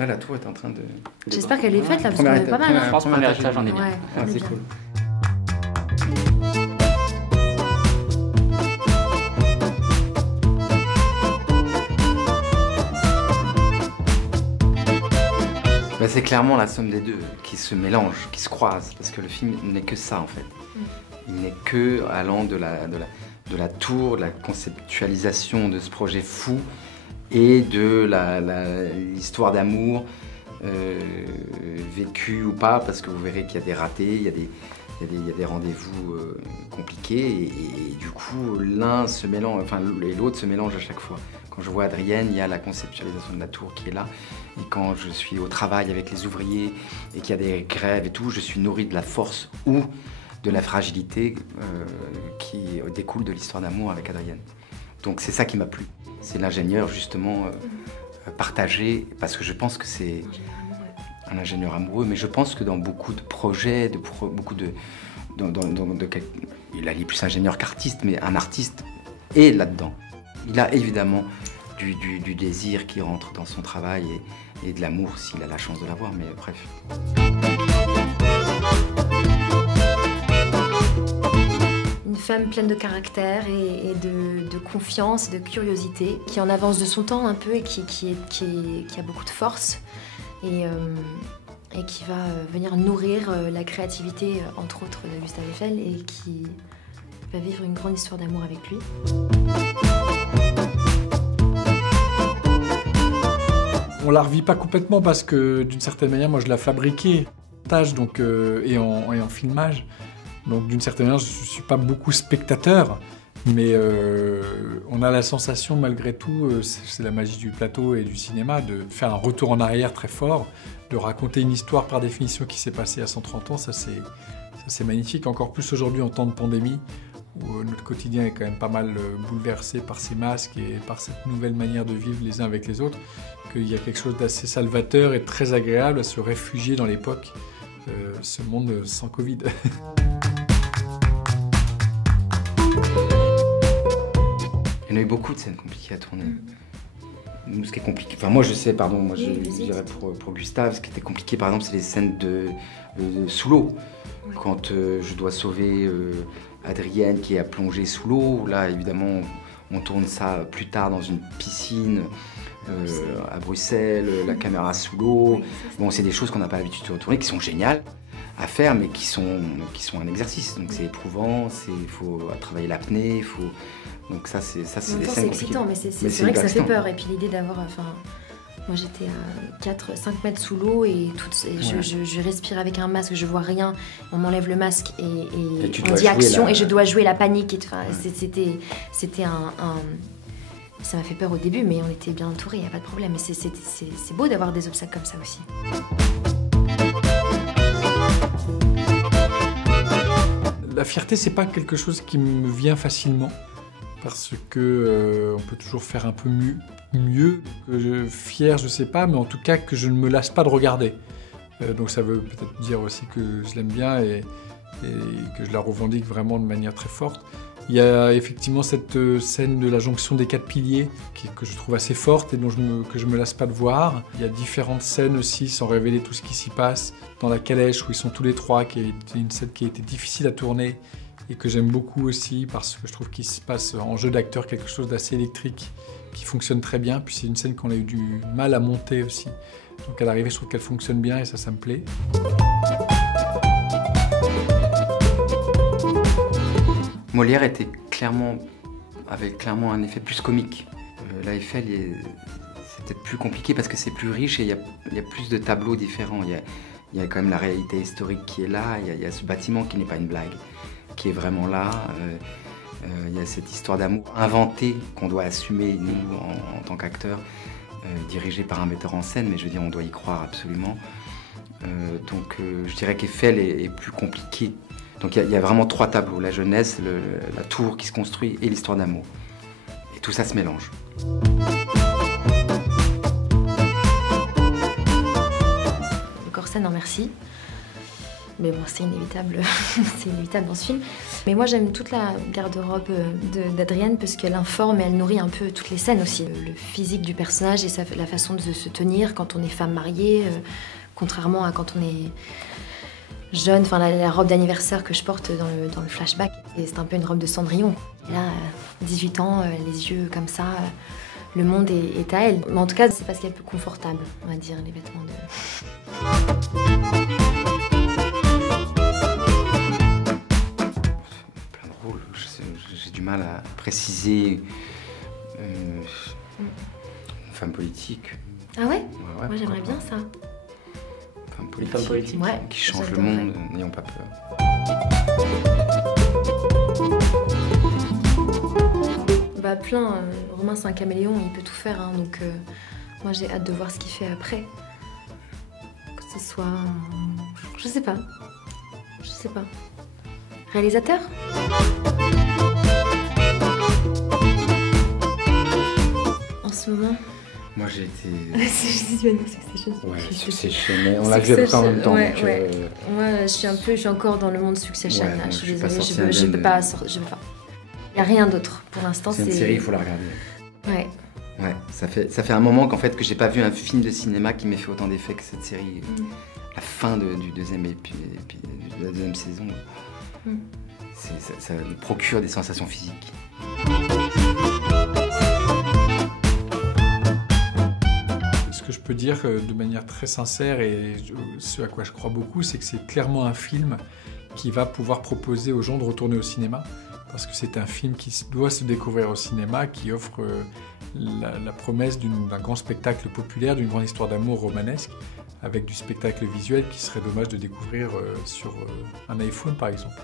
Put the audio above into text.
Là, la tour est en train de... J'espère qu'elle est faite, là, parce qu'on est pas mal. Je pense que premier étage, on est bien. Ouais, Ah, on est c'est bien. cool. Bah, c'est clairement la somme des deux qui se mélangent, qui se croisent, parce que le film n'est que ça en fait. Il n'est que allant de la tour, de la conceptualisation de ce projet fou et de l'histoire d'amour vécue ou pas, parce que vous verrez qu'il y a des ratés, il y a des rendez-vous compliqués et du coup l'un se mélange, enfin et l'autre se mélange à chaque fois. Quand je vois Adrienne, il y a la conceptualisation de la tour qui est là. Et quand je suis au travail avec les ouvriers et qu'il y a des grèves et tout, je suis nourri de la force ou de la fragilité qui découle de l'histoire d'amour avec Adrienne. Donc c'est ça qui m'a plu. C'est l'ingénieur justement partagé, parce que je pense que c'est un ingénieur amoureux, mais je pense que dans beaucoup de projets, il est plus ingénieur qu'artiste, mais un artiste est là-dedans. Il a évidemment du désir qui rentre dans son travail et de l'amour s'il a la chance de l'avoir, mais bref. Une femme pleine de caractère et de confiance et de curiosité, qui en avance de son temps un peu et qui a beaucoup de force et qui va venir nourrir la créativité, entre autres, de Gustave Eiffel et qui va vivre une grande histoire d'amour avec lui. On la revit pas complètement parce que d'une certaine manière, moi je l'ai fabriquée donc, et en filmage. Donc d'une certaine manière, je ne suis pas beaucoup spectateur, mais on a la sensation malgré tout, c'est la magie du plateau et du cinéma, de faire un retour en arrière très fort, de raconter une histoire par définition qui s'est passée à 130 ans, ça c'est magnifique, encore plus aujourd'hui en temps de pandémie, où notre quotidien est quand même pas mal bouleversé par ces masques et par cette nouvelle manière de vivre les uns avec les autres, qu'il y a quelque chose d'assez salvateur et très agréable à se réfugier dans l'époque, ce monde sans Covid. Il y en a eu beaucoup de scènes compliquées à tourner. Nous, ce qui est compliqué, enfin moi je sais, pardon, moi je dirais pour Gustave, ce qui était compliqué par exemple, c'est les scènes de sous l'eau. Oui. Quand je dois sauver Adrienne qui est à plonger sous l'eau, là évidemment on tourne ça plus tard dans une piscine à Bruxelles, la caméra sous l'eau. Oui, bon, c'est des choses qu'on n'a pas l'habitude de tourner, qui sont géniales à faire, mais qui sont un exercice. Donc c'est éprouvant, il faut travailler l'apnée, donc ça c'est des scènes compliquées. C'est excitant, mais c'est vrai que ça fait peur. Et puis l'idée d'avoir, moi j'étais à 4-5 mètres sous l'eau et je respire avec un masque, je vois rien, on m'enlève le masque et on dit action et je dois jouer la panique. C'était ça m'a fait peur au début, mais on était bien entourés, il n'y a pas de problème. C'est beau d'avoir des obstacles comme ça aussi. La fierté, c'est pas quelque chose qui me vient facilement, parce que on peut toujours faire un peu mieux. Fier, je sais pas, mais en tout cas que je ne me lasse pas de regarder. Donc ça veut peut-être dire aussi que je l'aime bien et que je la revendique vraiment de manière très forte. Il y a effectivement cette scène de la jonction des 4 piliers que je trouve assez forte et que je me lasse pas de voir. Il y a différentes scènes aussi, sans révéler tout ce qui s'y passe, dans la calèche où ils sont tous les trois, qui est une scène qui a été difficile à tourner et que j'aime beaucoup aussi parce que je trouve qu'il se passe en jeu d'acteur quelque chose d'assez électrique qui fonctionne très bien. Puis c'est une scène qu'on a eu du mal à monter aussi. Donc à l'arrivée, je trouve qu'elle fonctionne bien et ça me plaît. Molière avait clairement un effet plus comique. La Eiffel, c'est peut-être plus compliqué parce que c'est plus riche et il y a plus de tableaux différents. Il y a quand même la réalité historique qui est là, il y a ce bâtiment qui n'est pas une blague, qui est vraiment là. Il y a cette histoire d'amour inventée qu'on doit assumer, nous, en tant qu'acteurs, dirigée par un metteur en scène, mais je veux dire, on doit y croire absolument. Donc je dirais qu'Eiffel est plus compliqué. Donc il y a vraiment 3 tableaux, la jeunesse, la tour qui se construit et l'histoire d'amour. Et tout ça se mélange. Le corset, non merci. Mais bon, c'est inévitable, c'est inévitable dans ce film. Mais moi, j'aime toute la garde-robe d'Adrienne parce qu'elle informe et elle nourrit un peu toutes les scènes aussi. Le physique du personnage et la façon de se tenir quand on est femme mariée, contrairement à quand on est jeune. Enfin, la robe d'anniversaire que je porte dans le flashback, c'est un peu une robe de Cendrillon. Et là, 18 ans, les yeux comme ça, le monde est à elle. Mais en tout cas, c'est parce qu'elle est plus confortable, on va dire, les vêtements de... J'ai du mal à préciser une femme politique. Ah ouais, moi j'aimerais bien ça. Une femme politique ouais, qui change le monde, n'ayons pas peur. Bah plein, Romain c'est un caméléon, il peut tout faire, hein, donc moi j'ai hâte de voir ce qu'il fait après. Que ce soit... je sais pas. Réalisateur ? En ce moment. Moi j'ai été. Succession. Ouais, Succession. On l'a vu à peu près en même temps. Ouais, donc, ouais. Moi je suis encore dans le monde Succession. Ouais, je suis désolée, je peux pas. Il n'y a rien d'autre pour l'instant. C'est une série, il faut la regarder. Ouais. Ouais, ça fait un moment que j'ai pas vu un film de cinéma qui m'ait fait autant d'effet que cette série. La fin du deuxième de la deuxième saison. Ça nous procure des sensations physiques. Ce que je peux dire de manière très sincère et ce à quoi je crois beaucoup, c'est que c'est clairement un film qui va pouvoir proposer aux gens de retourner au cinéma. Parce que c'est un film qui doit se découvrir au cinéma, qui offre la promesse d'un grand spectacle populaire, d'une grande histoire d'amour romanesque, avec du spectacle visuel qui serait dommage de découvrir sur un iPhone par exemple.